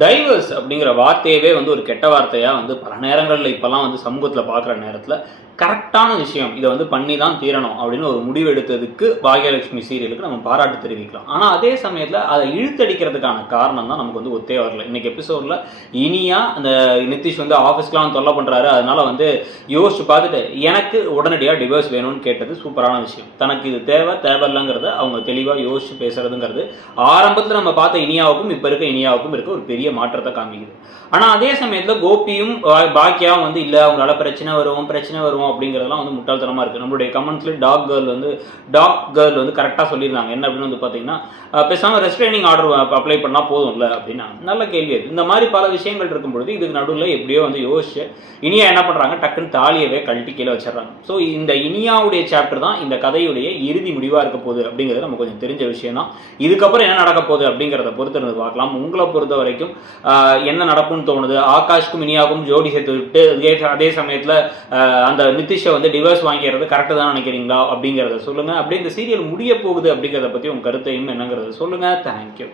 Divorce அப்படிங்கிற வார்த்தையவே வந்து ஒரு கெட்ட வார்த்தையாக வந்து பல நேரங்களில் இப்போல்லாம் வந்து சமூகத்தில் பார்க்குற நேரத்தில் கரெக்டான விஷயம் இதை வந்து பண்ணி தான் தீரணும் அப்படின்னு ஒரு முடிவு எடுத்ததுக்கு பாக்யலட்சுமி சீரியலுக்கு நம்ம பாராட்டு தெரிவிக்கலாம். ஆனால் அதே சமயத்தில் அதை இழுத்தடிக்கிறதுக்கான காரணம் தான் நமக்கு வந்து ஒத்தே வரல. இன்னைக்கு எபிசோடில் இனியா அந்த நிதிஷ் வந்து ஆஃபீஸ்க்குலாம் தொல்லை பண்ணுறாரு, அதனால வந்து யோசிச்சு பார்த்துட்டு எனக்கு உடனடியாக டிவோர்ஸ் வேணும்னு கேட்டது சூப்பரான விஷயம். தனக்கு இது தேவையில்லைங்கிறத அவங்க தெளிவாக யோசிச்சு பேசுறதுங்கிறது ஆரம்பத்தில் நம்ம பார்த்த இனியாவுக்கும் இப்போ இருக்க இனியாவுக்கும் இருக்க ஒரு பெரிய மாற்றத்தை காமிக்குது. ஆனால் அதே சமயத்தில் கோபியும் பாக்கியாவும் வந்து இல்லை அவங்களால பிரச்சனை வரும் அப்படிங்கிறதெல்லாம் வந்து முட்டாள்தனமாக இருக்குது. நம்மளுடைய கமெண்ட்ஸ்ல டாக் கேர்ள் வந்து கரெக்டாக சொல்லியிருந்தாங்க. என்ன அப்படின்னு வந்து பார்த்தீங்கன்னா பேசாமல் ரெஸ்ட்ரைனிங் ஆர்டர் அப்ளை பண்ணால் போதும்ல அப்படின்னா நல்ல கேள்வி அது. இந்த மாதிரி பல விஷயங்கள் இருக்கும் பொழுது இதுக்கு நடுவில் எப்படியோ வந்து யோசிச்சு இனியா என்ன பண்ணுறாங்க, டக்குன்னு தாலியவே கழட்டி கீழே வச்சிடறாங்க. ஸோ இந்த இனியாவுடைய சாப்டர் தான் இந்த கதையுடைய இறுதி முடிவாக இருக்க போகுது அப்படிங்கிறது நம்ம கொஞ்சம் தெரிஞ்ச விஷயம் தான். இதுக்கப்புறம் என்ன நடக்க போகுது அப்படிங்கிறத பொறுத்து பார்க்கலாம். உங்களை பொறுத்த வரைக்கும் என்ன நடக்கும்னு தோணுது? ஆகாஷ்க்கும் இனியாவுக்கும் ஜோடி சேர்த்து விட்டு அதே சமயத்தில் அந்த நிதிஷை வந்து டிவோர்ஸ் வாங்கிக்கிறது கரெக்டு தான் நினைக்கிறீங்களா அப்படிங்கிறத சொல்லுங்கள். அப்படியே இந்த சீரியல் முடிய போகுது அப்படிங்கிறத பற்றி உங்கள் கருத்தையும் என்னங்கிறத சொல்லுங்கள். தேங்க்யூ.